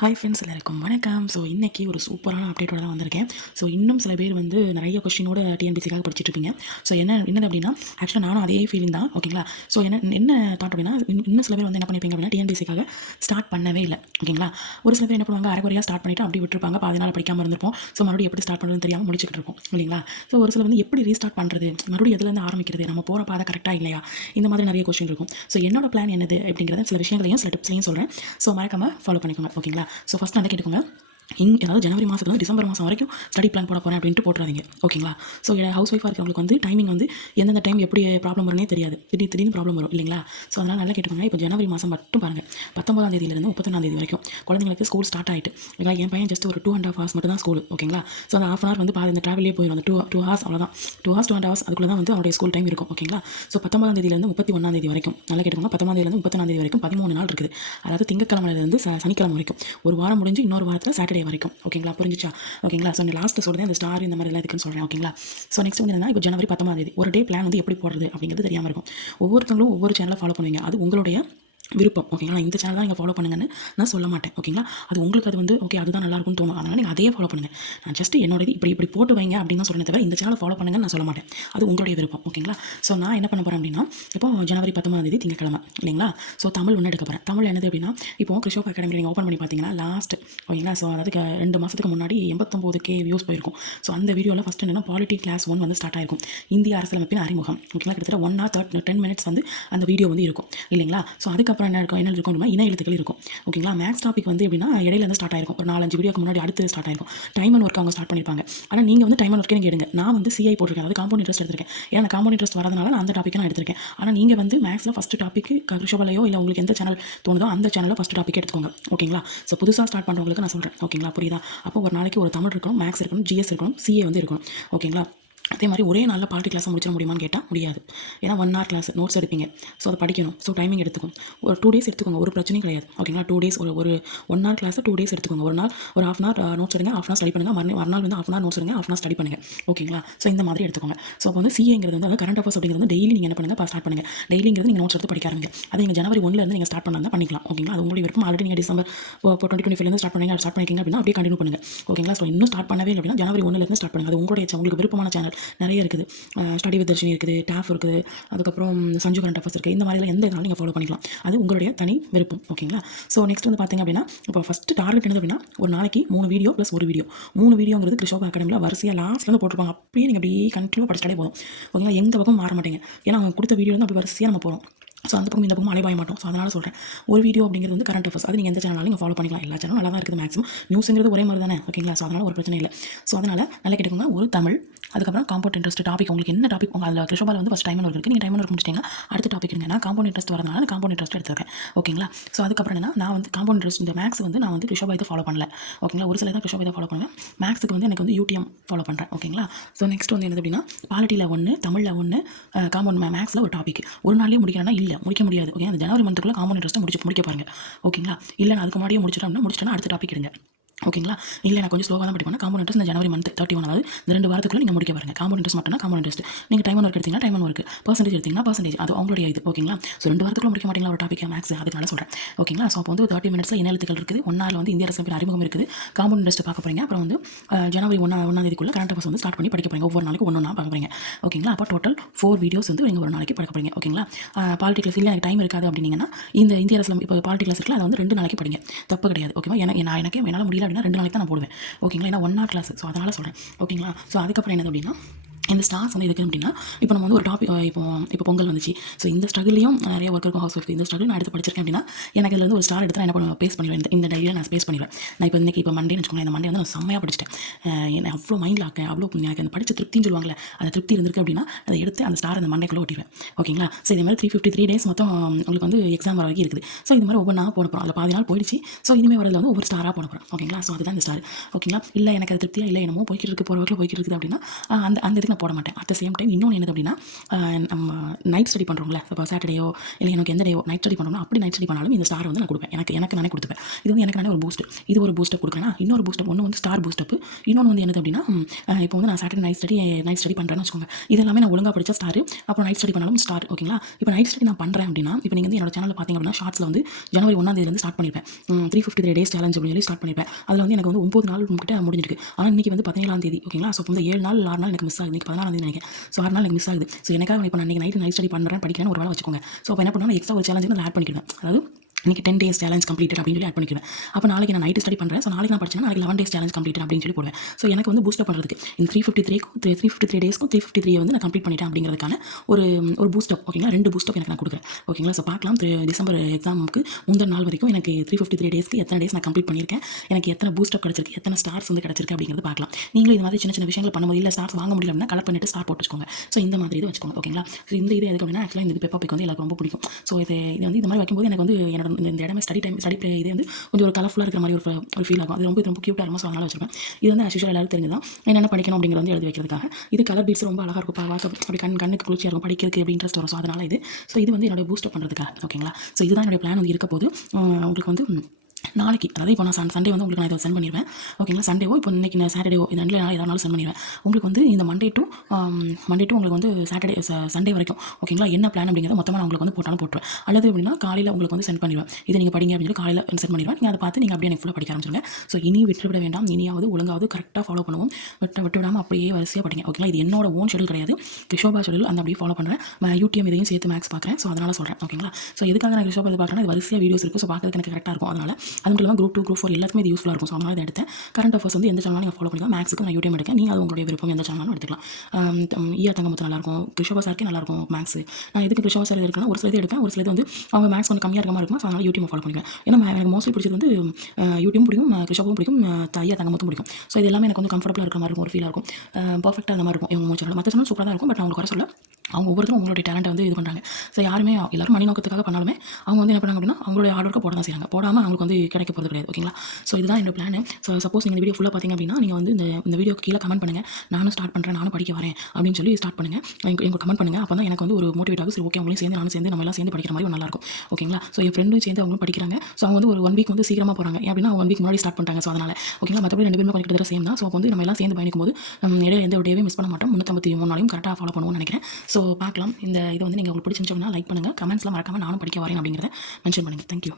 Hi friends, எல்லாருக்கும் வணக்கம். So இன்றைக்கி ஒரு சூப்பரான அப்டேட்டோட தான் வந்திருக்கேன். ஸோ இன்னும் சில பேர் வந்து நிறைய கொஸ்டினோட டிஎன்பிசிக்காக படிச்சுட்ருப்பீங்க. ஸோ என்னது அப்படின்னா, ஆக்சுவலாக நானும் அதே ஃபீலிங் தான். ஓகேங்களா? ஸோ என்ன தாட் அப்படின்னா, இன்னும் சில பேர் வந்து என்ன பண்ணியிருப்பீங்க அப்படின்னா, டிஎன்பிசிக்காக ஸ்டார்ட் பண்ணவே இல்லை. ஓகேங்களா? ஒரு சில பேர் என்ன பண்ணுவாங்க, அரைக்குறையாக ஸ்டார்ட் பண்ணிவிட்டு அப்படி விட்டுருப்பாங்க. பாதி நாள் படிக்காமல் இருந்திருப்போம். ஸோ மறுபடியும் எப்படி ஸ்டார்ட் பண்ணுறதுன்னு தெரியாமல் முடிச்சுக்கிட்டு இருப்போம். இல்லைங்களா? ஸோ ஒரு சில வந்து எப்படி ரீஸ்டார்ட் பண்ணுறது, மறுபடியும் எதுலேருந்து ஆரம்பிக்கிறது, நம்ம போகிற பாதை கரெக்டாக இல்லையா, இந்த மாதிரி நிறைய கொஸ்டின் இருக்கும். ஸோ என்னோட பிளான் என்னது அப்படிங்கிறத சில விஷயங்களையும் சில டிப்ஸ்லையும் சொல்கிறேன். ஸோ மறக்காம ஃபாலோ பண்ணிக்கோங்க. ஓகேங்களா? ஸோ ஃபஸ்ட் வந்து கேட்டுக்கோங்க. அதாவது ஜனவரி மாதத்துலேருந்து டிசம்பர் மாதம் வரைக்கும் ஸ்டடி பிளான் போட போகிறேன் அப்படின்ட்டு போட்டுறாதீங்க. ஓகேங்களா? ஸோ ஹவுஸ் ஒய்ஃபாக இருக்கிறவங்களுக்கு வந்து டைமிங் வந்து எந்தெந்த டைம் எப்படி ப்ராப்ளம் வரும்னே தெரியாது. திடீர்னு ப்ராப்ளம் வரும் இல்லைங்களா? ஸோ அதனால் நல்லா கேட்டுக்கோங்க. இப்போ ஜனவரி மாதம் மட்டும் பாருங்கள், 19ஆம் தேதியிலேருந்து 31ஆம் தேதி வரைக்கும் குழந்தைங்களுக்கு ஸ்கூல் ஸ்டார்ட் ஆகிட்டு. என் பையன் ஜஸ்ட் ஒரு 2.5 hours மட்டும் தான் ஸ்கூல். ஓகேங்களா? ஸோ அந்த ஹாஃப் அன் வந்து பாதி இந்த ட்ராவலே போயிடும். அந்த 2 hours அவ்வளோதான். 2 hours அதுக்குள்ளே தான் வந்து அவருடைய ஸ்கூல் டைம் இருக்கும். ஓகேங்களா? ஸோ 19ஆம் தேதியிலேருந்து 31ஆம் தேதி வரைக்கும் நல்லா கேட்டுக்கோங்க. 19ஆம் தேதியிலேருந்து 31ஆம் தேதி வரைக்கும் 13 நாள் இருக்குது. அதாவது திங்கக்கிழமையிலேருந்து சனிக்கிழமை வரைக்கும். ஒரு வாரம் முடிஞ்சு இன்னொரு வாரத்தில் சாட்டர்டே வரைக்கும். ஓகேங்களா? புரிஞ்சிச்சா? ஓகேங்களா? ஸோ லாஸ்ட்டு சொல்கிறேன், இந்த ஸ்டார் இந்த மாதிரி எல்லாம் இருக்குன்னு சொல்கிறேன். ஓகேங்களா? ஸோ நெக்ஸ்ட் வந்து என்னன்னா, இப்போ ஜனவரி 19ஆம் தேதி ஒரு டே பிளான் வந்து எப்படி போடுறது அப்படிங்கிறது தெரியாமல் இருக்கும். ஒவ்வொருத்தவங்களும் ஒவ்வொரு சேனலை ஃபாலோ பண்ணுவீங்க. அது உங்களுடைய விருப்பம். ஓகேங்களா? இந்த சேனல் தான் நீங்கள் ஃபாலோ பண்ணுங்கன்னு நான் சொல்ல மாட்டேன். ஓகேங்களா? அது உங்களுக்கு அது வந்து ஓகே அதுதான் நல்லாயிருக்கும்னு தோணும். அதனால் நீங்கள் அதே ஃபாலோ பண்ணுங்கள். நான் ஜஸ்ட் என்னோட இப்படி போட்டு வைங்க அப்படின்னு தான் சொல்கிறேன் தவிர இந்த சேனலை ஃபாலோ பண்ணுங்கன்னு நான் சொல்ல மாட்டேன். அது உங்களுடைய விருப்பம். ஓகேங்களா? ஸோ நான் என்ன பண்ண போகிறேன் அப்படின்னா, இப்போ ஜனவரி 19ஆம் தேதி திங்கக்கிழமை இல்லைங்களா? ஸோ தமிழ் ஒன்று எடுக்க போகிறேன். தமிழ் என்னது அப்படின்னா, இப்போ கிருஷோப் அகாடமி நீங்கள் ஓப்பன் பண்ணி பார்த்தீங்கன்னா லாஸ்ட் ஓகேங்களா? ஸோ அதாவது 2 மாதத்துக்கு முன்னாடி 89K வியூஸ் போயிருக்கும். ஸோ அந்த வீடியோவில் ஃபஸ்ட் என்னன்னா பாலிட்டி கிளாஸ் 1 வந்து ஸ்டார்ட் ஆயிருக்கும். இந்திய அரசியலமைப்பின் அறிமுகம். ஓகேங்களா? கிட்டத்தட்ட 1 hour 10 minutes வந்து அந்த வீடியோ வந்து இருக்கும் இல்லைங்களா? ஸோ அதுக்கப்புறம் என்ன இருக்கும் இன எழுத்துக்கள் இருக்கும். ஓகேங்களா? மேக்ஸ் டாபிக் வந்து எப்படின்னா இடையில இருந்து ஸ்டார்ட் ஆயிருக்கும். ஒரு 4-5 வீடியோக்கு முன்னாடி அடுத்து ஸ்டார்ட் ஆயிருக்கும். டைம் அண்ட் ஒர்க் அவங்க ஸ்டார்ட் பண்ணியிருப்பாங்க. ஆனால் நீங்கள் வந்து டைம் அண்ட் ஒர்க்கே நீங்கள் எடுங்க. நான் வந்து சிஐ போட்டிருக்கேன், அதாவது காம்பவுண்ட் இன்ட்ரெஸ்ட் எடுத்திருக்கேன். ஏன்னா காம்பவுண்ட் இன்ட்ரெஸ்ட் வரதுனால நான் அந்த டாப்பிக்கை நான் எடுத்திருக்கேன். ஆனால் நீங்கள் வந்து மேக்ஸில் ஃபஸ்ட் டாபிக் கிருஷோபாலையோ இல்லை உங்களுக்கு எந்த சேனல் தோணுதோ அந்த சேனலில் ஃபஸ்ட் டாபிக் எடுத்துக்கோங்க. ஓகேங்களா? ஸோ புதுசாக ஸ்டார்ட் பண்ணுறவங்களுக்கு நான் சொல்கிறேன். ஓகேங்களா? புரியுதா? அப்போ ஒரு நாளைக்கு ஒரு தமிழ் இருக்கணும், மேக்ஸ் இருக்கணும், ஜிஎஸ் இருக்கணும், சிஏ வந்து இருக்கணும். ஓகேங்களா? அதே மாதிரி ஒரே நாளில் பாலிட்டி கிளாஸை முடிச்சிட முடியுமான்னு கேட்டால் முடியாது. ஏன்னா 1 hour கிளாஸ் நோட்ஸ் எடுப்பீங்க. ஸோ அதை படிக்கணும். ஸோ டைமிங் எடுத்துக்கும். ஒரு 2 days எடுத்துக்கோங்க. ஒரு பிரச்சனையும் கிடையாது. ஓகேங்களா? 2 days ஒரு 1 hour கிளாஸை 2 days எடுத்துக்கோங்க. ஒரு நாள் ஒரு ½ hour நோட்ஸ் எடுங்க, ½ hour ஸ்டடி பண்ணுங்கள். மறுநாள் வந்து ½ hour நோட்ஸ் எடுங்க, ½ hour ஸ்டடி பண்ணுங்கள். ஓகேங்களா? ஸோ இந்த மாதிரி எடுத்துக்கோங்க. ஸோ அப்போ வந்து சிஏங்கிறது வந்து கரண்ட் அஃபேர்ஸ் அப்படிங்கிறது வந்து டெய்லி நீங்கள் என்ன பண்ணுங்கள், ஸ்டார்ட் பண்ணுங்கள். டெய்லிங்கிறது நீங்கள் நோட்ஸ் எடுத்து படிக்க ஆரம்பிங்க. அது நீங்கள் ஜனவரி 1லேருந்து நீங்கள் ஸ்டார்ட் பண்ணால் பண்ணிக்கலாம். ஓகேங்களா? அது உங்களுடைய விருப்பம். ஆல்ரெடி நீங்கள் டிசம்பர் 2025 ஸ்டார்ட் பண்ணிங்க அப்படின்னா அப்படியே கண்டினியூ பண்ணுங்கள். ஓகேங்களா? ஸோ இன்னும் ஸ்டார்ட் பண்ணவே இல்லை அப்படின்னா ஜனவரி 1லேருந்து ஸ்டார்ட் பண்ணுங்கள். அது உங்களுக்கு விருப்பமான சேனல் நிறைய இருக்குது. ஸ்டடி வித் தர்ஷினி இருக்குது, டாஃப் இருக்குது, அதுக்கப்புறம் சஞ்சு கரண்ட் அஃபேர்ஸ் இருக்குது. இந்த மாதிரிலாம் எந்த இதனாலும் நீங்கள் ஃபாலோ பண்ணிக்கலாம். அது உங்களுடைய தனி விருப்பம். ஓகேங்களா? ஸோ நெக்ஸ்ட் வந்து பார்த்தீங்க அப்படின்னா, இப்போ ஃபஸ்ட்டு டார்கெட் என்னது அப்படின்னா, ஒரு நாளைக்கு 3 வீடியோ ப்ளஸ் ஒரு வீடியோ. 3 வீடியோங்கிறது கிருஷோப் அகாடமியில் வரிசையாக லாஸ்ட்லேருந்து போட்டிருப்பாங்க. அப்படியே நீங்கள் அப்படியே கண்டினியூ படிச்சிட்டாலே போதும். ஓகேங்களா? எந்த பக்கம் மாற மாட்டீங்க. ஏன்னா அவங்க கொடுத்த வீடியோ வந்து அப்படி வரிசையாக நம்ம போகிறோம். ஸோ அந்த பக்கம் இந்த பக்கம் அலைபாய மாட்டோம். ஸோ அதனால் சொல்கிறேன், ஒரு வீடியோ அப்படிங்கிறது வந்து கரண்ட் அஃபேர்ஸ். அது நீங்கள் எந்த சேனலாலும் நீங்கள் ஃபாலோ பண்ணிக்கலாம். எல்லா சேனலும் நல்லா தான் இருக்குது. மேக்ஸிமம் நியூஸுங்கிறது ஒரே மாதிரி தானே. ஓகேங்களா? ஸோ அதனால் ஒரு பிரச்சனை இல்லை. ஸோ அதனால் நல்லா கேட்டுக்கோங்க. ஒரு தமிழ், அதுக்கப்புறம் காம்பவுண்ட் இன்ட்ரெஸ்ட் டாபிக். உங்களுக்கு என்ன டாபிக் உங்கள் அதில் கிருஷோபால் வந்து ஃபஸ்ட் டைம் ஒர்க் இருக்குது. நீங்கள் டைம் ஒர்க் முடிச்சிட்டிங்கன்னா அடுத்த டாபிக் இருங்க. நான் காம்பவுண்ட் இன்ட்ரெஸ்ட் வரதுனால நான் காம்பவுண்ட் இன்ட்ரெஸ்ட் எடுத்துருக்கேன். ஓகேங்களா? ஸோ அதுக்கப்புறம் என்ன, நான் வந்து காம்பவுண்ட் இன்ட்ரெஸ்ட் இந்த மேக்ஸ் வந்து நான் வந்து கிருஷோபா இதை ஃபாலோ பண்ணல. ஓகேங்களா? ஒரு சில தான் கிருஷோபா இதை ஃபாலோ பண்ணுவேன். மேக்ஸுக்கு வந்து எனக்கு வந்து யூடிஎம் ஃபாலோ பண்ணுறேன். ஓகேங்களா? ஸோ நெக்ஸ்ட் வந்து என்னது அப்படின்னா, பாலிட்டியில் 1, தமிழில் 1, காம்பவுண்ட் மேக்ஸில் ஒரு டாபிக். ஒரு நாள்லேயே முடிக்கணும்னா இல்லை, முடிக்க முடியாது. ஓகே? அந்த ஜனவரி மந்த்துக்குள்ளே காம்பவுண்ட் இன்ட்ரெஸ்ட்டை முடிக்க பாருங்கள். ஓகேங்களா? இல்லை நான் அதுக்கு முன்னாடியே முடிச்சிட்டேன்னா அடுத்த டாபிக் எடுங்க. ஓகேங்களா? இல்லை நான் கொஞ்சம் ஸ்லோவாக தான் படிப்பேன். காம்பவுண்ட் இன்ட்ரெஸ்ட் இந்த ஜனவரி மந்த் 31, அதாவது இந்த 2 வாரத்துக்குள்ள நீங்கள் முடிக்க பாருங்க. காம்பவுண்ட் இன்ட்ரெஸ்ட் மட்டும்னா காம்பவுண்ட் இன்ட்ரெஸ்ட். நீங்கள் டைம் ஒர்க் எடுத்தீங்கன்னா டைம் ஒர்க், பர்சன்டேஜ் எடுத்தீங்கன்னா பர்சன்டேஜ். அது அவங்களுடைய இது. ஓகேங்களா? ஸோ 2 வாரத்துக்குள்ள முடிக்க மாட்டீங்களா ஒரு டாபிக் மேக்ஸ், அதுக்கான சொல்கிறேன். ஓகேங்களா? ஸோ அப்போ வந்து 30 minutesல இன எழுத்துக்கள் இருக்குது. 1 hour வந்து இந்திய அரசியலமைப்பின் அறிமுகம் இருக்குது. காம்பவுண்ட் இன்ட்ரெஸ்ட் பார்க்க போகிறீங்க. அப்புறம் வந்து ஜனவரி 1ஆம் தேதிக்குள்ள கரண்ட் அஃபேர்ஸ் வந்து ஸ்டார்ட் பண்ணி படிக்க போகிறீங்க. ஒவ்வொரு நாளைக்கு ஒன்றா பார்க்க போகிறீங்க. ஓகேங்களா? அப்போ டோட்டல் 4 வீடியோஸ் வந்து நீங்கள் ஒரு நாளைக்கு படிக்க போகிறீங்க. ஓகேங்களா? பாலிட்டி கிளாஸ் இல்லை எனக்கு டைம் இருக்காது அப்படின்னீங்கன்னா, இந்த இந்திய அரசியலமைப்பு இப்போ பாலிட்டி கிளாஸ் இருக்குல்ல, அதை வந்து 2 நாளைக்கு படிங்க. தப்பு கிடையாது. ஓகேவா? எனக்கு என்னால் முடியல அப்படின்னா 2 நாளைக்கு தான் நான் போடுவேன். ஓகேங்களா? ஏன்னா 1 hour கிளாஸ். ஸோ அதனால் சொல்கிறேன். ஓகேங்களா? ஸோ அதுக்கப்புறம் என்னது அப்படின்னா, இந்த ஸ்டார்ஸ் வந்து எதுக்கு அப்படின்னா, இப்போ நம்ம வந்து ஒரு டாபிக் இப்போ பொங்கல் வந்துச்சு. ஸோ இந்த ஸ்ட்ரகிளையும் நிறைய ஒர்க் இருக்கும். ஹவுஸ் ஒய்ஃப் இந்த ஸ்ட்ரகிள் நான் எடுத்து படிச்சிருக்கேன் அப்படின்னா, எனக்கு இதில் வந்து ஒரு ஸ்டார் எடுத்து நான் என்ன பண்ணுவேன், பேஸ் பண்ணிடுவேன். இந்த டைரியில் நான் பேஸ் பண்ணிடுவேன். நான் இப்போ மண்டேன்னு வச்சுக்கோங்களேன். இந்த மண்டே வந்து நான் செம்மையாக படிச்சிட்டேன். என்னை அவ்வளோ மைண்டில் ஆக்கேன். அவ்வளோ எனக்கு அந்த படித்த திருப்தின்னு சொல்லுவாங்கள்ல, அந்த திருப்தி இருந்திருக்கு அப்படின்னா அதை எடுத்து அந்த ஸ்டார் அந்த மண்டைக்குள்ளே ஒட்டிடுவேன். ஓகேங்களா? ஸோ இதே மாதிரி 353 days மொத்தம் உங்களுக்கு வந்து எக்ஸாம் வர வரைக்கும் இருக்குது. ஸோ இது மாதிரி ஒவ்வொரு நாள் போட போகிறோம். அதில் பாதி நாள் போயிடுச்சு. ஸோ இனிமேல் வரதில் வந்து ஒவ்வொரு ஸ்டாராக போட போகிறோம். ஓகேங்களா? ஸோ அதுதான் இந்த ஸ்டார். ஓகேங்களா? இல்லை எனக்கு அது திருப்தியாக இல்லை, என்னமோ போய்கிட்டு இருக்குது, போகிற வரைக்கும் போய்கிட்டு இருக்குது அப்படின்னா அந்த இதுக்கு நான் போட மாட்டேன். அட் த சேம் டைம் இன்னொன்று என்னது அப்படின்னா, நம்ம நைட் ஸ்டடி பண்ணுறோம்ல, இப்போ சாட்டர்டேயோ இல்லை எனக்கு எந்த டேயோ நைட் ஸ்டடி பண்ணுறோம்னா, அப்படி நைட் ஸ்டடி பண்ணாலும் இந்த ஸ்டார் வந்து நான் கொடுப்பேன். எனக்கு நானே கொடுத்துப்பேன். இது வந்து எனக்கு நானே ஒரு பூஸ்ட். இது ஒரு பூஸ்டப் கொடுக்குறேன்னா, இன்னொரு பூஸ்டப் ஒன்று வந்து ஸ்டார் பூஸ்டப், இன்னொன்று வந்து என்னது அப்படின்னா, இப்போ வந்து நான் சாட்டர்டே நைட் ஸ்டடி பண்ணுறேன்னு வச்சுக்கோங்க. இது எல்லாமே நான் ஒழுங்காக படிச்ச ஸ்டார், அப்புறம் நைட் ஸ்டடி பண்ணாலும் ஸ்டார். ஓகேங்களா? இப்போ நைட் ஸ்டடி நான் பண்ணுறேன் அப்படின்னா, இப்போ நீங்கள் வந்து என்னோட சேனலில் பார்த்தீங்க அப்படின்னா, ஷார்ட்ஸில் வந்து ஜனவரி 1ஆம் தேதியிலேருந்து ஸ்டார்ட் பண்ணியிருப்பேன். 353 டேஸ் சேலஞ்ச் அப்படின்னு சொல்லி ஸ்டார்ட் பண்ணியிருப்பேன். அதில் வந்து எனக்கு வந்து 9 நாள் கிட்ட முடிஞ்சிருக்கு. ஆனால் இன்றைக்கி வந்து 17ஆம் தேதி. ஓகேங்களா? ஸோ இந்த 7 நாள் 6 நாள் எனக்கு மிஸ் ஆகுது. இன்றைக்கி 16ஆம் தேதி நினைக்கிறேன். ஸோ 6 நாள் எனக்கு மிஸ் ஆகுது. ஸோ எனக்காக இப்போ நான் இன்றைக்கி நைட் ஸ்டடி பண்ணுறேன் படிக்கிறேன்னு ஒரு வேலை வச்சுக்கோங்க. ஸோ அப்போ என்ன பண்ணுவேன், எக்ஸ்ட்ரா ஒரு சேலஞ்ச் நான் ஆட் பண்ணிக்கிறேன். அதாவது இன்றைக்கி 10 டேஸ் சேலஞ்ச் கம்ப்ளீட்டட் அப்படின்னு சொல்லி ஆட் பண்ணிக்கிறேன். அப்போ நாளைக்கு நான் நைட் ஸ்டடி பண்ணுறேன். ஸோ நாளைக்கு நான் படிச்சேன்னா நாளைக்கு 11 டேஸ் சேலஞ்ச் கம்ப்ளீட்டட் அப்படின்னு சொல்லி போடுவேன். ஸோ எனக்கு வந்து பூஸ்டப் பண்ணுறதுக்கு இந்த 353 டேஸ்க்கும் 353 வந்து நான் கம்ப்ளீட் பண்ணிட்டேன் அப்படிங்கிறதுக்கான ஒரு பூஸ்டப். ஓகேங்களா? 2 பூஸ்டப் எனக்கு நான் கொடுக்குறேன். ஓகேங்களா? ஸோ பார்க்கலாம் டிசம்பர் எக்ஸாமுக்கு முந்தின நாள் வரைக்கும் எனக்கு 353 டேஸ்க்கு எத்தனை டேஸ் நான் கம்ப்ளீட் பண்ணியிருக்கேன், எனக்கு எத்தனை பூஸ்டப் கிடச்சிருக்கு, எத்தனை ஸ்டார்ஸ் வந்து கிடச்சிருக்கு அப்படிங்கிறது பார்க்கலாம். நீங்களும் இது மாதிரி சின்ன சின்ன விஷயங்கள் பண்ணும்போது இல்லை ஸ்டார்ஸ் வாங்க முடியல அப்படின்னா கலெக்ட் பண்ணிட்டு ஸ்டார் போட்டு வச்சுக்கோங்க. ஸோ இந்த மாதிரி இது வச்சுக்கோங்க. ஓகேங்களா? ஸோ இந்த இது எதுக்கு அப்படின்னா ஆக்சுவலாக இந்த பெப்பா பிக் வந்து எனக்கு ரொம்ப பிடிக்கும். ஸோ இது வந்து இந்த மாதிரி வைக்கும்போது எனக்கு வந்து என்னோட இந்த இடமே ஸ்டடி ப்ளே இது வந்து கொஞ்சம் ஒரு கலர்ஃபுல்லாக இருக்கிற மாதிரி ஒரு ஃபீல் ஆகும். அது ரொம்ப க்யூட்டாக இருக்கும். ஸோ அதனால் வச்சிருப்பேன். இது வந்து ஆக்சுவலாக எல்லாரும் தெரிஞ்சுதான் என்னென்ன படிக்கணும் அப்படிங்கிறது வந்து எழுதி வைக்கிறதுக்காக. இது கலர் பீட்ஸ் ரொம்ப அழகாக இருக்கும். பார்க்க அப்படி கண்ணுக்கு குளிர்ச்சியாக இருக்கும். படிக்கிறதுக்கு எப்படி இன்ட்ரெஸ்ட் வரும். ஸோ அதனால் இது. ஸோ இது வந்து என்னோட பூஸ்டப் பண்ணுறதுக்காக. ஓகேங்களா? ஸோ இதுதான் என்னோட பிளான் வந்து இருக்க போது. உங்களுக்கு வந்து நாளைக்கு அதாவது இப்போ நான் சண்டே வந்து உங்களுக்கு நான் இதை சென்ட் பண்ணிடுவேன். ஓகேங்களா? சண்டேவோ இப்போ இன்றைக்கி சாட்டர்டேவோ இந்த ரெண்டில் நான் எதாவது சென்ட் பண்ணிடுவேன். உங்களுக்கு வந்து இந்த மண்டே டு உங்களுக்கு வந்து சண்டே வரைக்கும். ஓகேங்களா? என்ன பிளான் அப்படிங்கிறத மொத்தமாக நான் உங்களுக்கு வந்து போட்டாலும் போட்டுருவேன். அல்லது அப்படின்னா காலையில் உங்களுக்கு வந்து சென்ட் பண்ணிடுவேன். இதை நீங்கள் படிங்க அப்படின்னு சொல்லி காலையில் சென்ட் பண்ணிடுவேன். நீங்கள் அதை பார்த்து நீங்கள் அப்படியே எனக்கு ஃபுல்லாக படிக்க ஆரம்பிச்சிருங்க. ஸோ இனி விட்டுவிட வேண்டாம். இனியாவது ஒழுங்காவது கரெக்டாக ஃபாலோ பண்ணுவோம். விட்டு விடாமல் அப்படியே வரிசையாக படிங்க. ஓகேங்களா? இது என்னோட ஓன் ஷெடியூல் கிடையாது. கிஷோபா ஷெடியூல் அந்த அப்படியே ஃபாலோ பண்ணுறேன். யூடியூப் இதையும் சேர்த்து மேக்ஸ் பார்க்குறேன். ஸோ அதனால் சொல்கிறேன். ஓகேங்களா? ஸோ எதுக்காக நான் கிஷோபா இது பார்க்குறேன்னா, இது வரிசையாக வீடியோஸ் இருக்குது. ஸோ பார்க்கறதுக்கு எனக்கு கரெக்டாக இருக்கும். அதனால் அது மட்டும் இல்லாமல் குரூப் 2 குரூப் 4 எல்லாத்துக்குமே இது யூஸ்ஃபுல்லாக இருக்கும். ஸோ அதனால் இதை எடுத்தேன். கரண்ட் அஃபேர்ஸ் வந்து எந்த சேனலும் நீங்கள் ஃபாலோ பண்ணிக்கலாம். மேக்ஸுக்கு நான் யூடியூப் எடுக்கேன். நீங்கள் அது உங்களுடைய விருப்பம் எந்த சேனலும் எடுத்துக்கலாம். தங்கமுத்து நல்லாயிருக்கும். கிருஷோபா சார்க்கே நல்லாயிருக்கும் மேக்ஸ். நான் எதுக்கு கிருஷோபா சார் இருக்குன்னா ஒரு சிலது எடுப்பேன். ஒரு சிலது வந்து அவங்க மேக்ஸ் கொஞ்சம் கம்மியாக இருக்க மாதிரி இருக்கும். ஸோ அதனால் யூடியூப் ஃபாலோ பண்ணிக்குவேன். ஏன்னா எனக்கு மோஸ்ட்லி பிடிச்சது வந்து யூடியூப் பிடிக்கும், கிருஷோபாவும் பிடிக்கும், தங்கமுத்தும் பிடிக்கும். ஸோ இது எல்லாமே எனக்கு கொஞ்சம் கம்ஃபர்டபுளாக இருக்கிற மாதிரி இருக்கும். ஒரு ஃபீலாக இருக்கும். பர்ஃபெக்டாக அந்த மாதிரி இருக்கும். இவங்க சேனல் மற்ற சேனல் சூப்பராக தான் இருக்கும். பட் அவங்க குறை சொல்ல அவங்க ஒவ்வொருத்தரும் அவங்களுடைய டேலண்ட்டை வந்து இது பண்ணுறாங்க. ஸோ யாருமே எல்லாரும் மணி நோக்கத்துக்காக பண்ணாலுமே அவங்க வந்து என்ன பண்ணாங்க அப்படின்னா அவங்களுடைய ஹார்ட் ஒர்க்கை போட தான் செய்கிறாங்க. போடாமல் அவங்களுக்கு வந்து கிடைக்க போகிறது கிடையாது. ஓகேங்களா? ஸோ இதுதான் என்னோட பிளான். ஸோ சப்போஸ் நீங்கள் இந்த வீடியோ ஃபுல்லாக பார்த்தீங்க அப்படின்னா நீங்கள் வந்து இந்த வீடியோக்கு கீழே கமெண்ட் பண்ணுங்கள். நானும் ஸ்டார்ட் பண்ணுறேன், நானும் படிக்க வரேன் அப்படின்னு சொல்லி ஸ்டார்ட் பண்ணுங்கள். எங்களுக்கு கமெண்ட் பண்ணுங்கள். அப்போ தான் எனக்கு வந்து ஒரு மோட்டிவேட் ஆகும். சரி ஓகே அவங்களையும் சேர்ந்து நானும் சேர்ந்து நம்ம எல்லாம் சேர்ந்து படிக்கிற மாதிரி நல்லாயிருக்கும். ஓகேங்களா? ஸோ என் ஃப்ரெண்டும் சேர்ந்து அவங்களும் படிக்கிறாங்க. ஸோ அவங்க வந்து ஒரு 1 வீக் வந்து சீக்கிரமாக போகிறாங்க. அப்படின்னா 1 வீக் முன்னாடி ஸ்டார்ட் பண்ணிட்டாங்க. ஸோ அதனால் ஓகேங்களா? மற்றபடி 2 பேருமே கொஞ்சம் சேம் தான். ஸோ வந்து நம்ம எல்லாம் சேர்ந்து பயணிக்கும் போது இடையில எந்த ஒரு டேவே மிஸ் பண்ண மாட்டோம். 353 நாளையும் கரெக்டாக ஃபாலோ பண்ணுவோம்னு நினைக்கிறேன். ஸோ பார்க்கலாம். இதை வந்து நீங்கள் உங்களுக்கு பிடிச்சிருந்துச்சுன்னா லைக் பண்ணுங்கள். கமெண்ட்ஸ்லாம் மறக்காமல் நானும் படிக்க வரேன் அப்படிங்கிறத மென்ஷன் பண்ணுங்கள். தேங்க்யூ.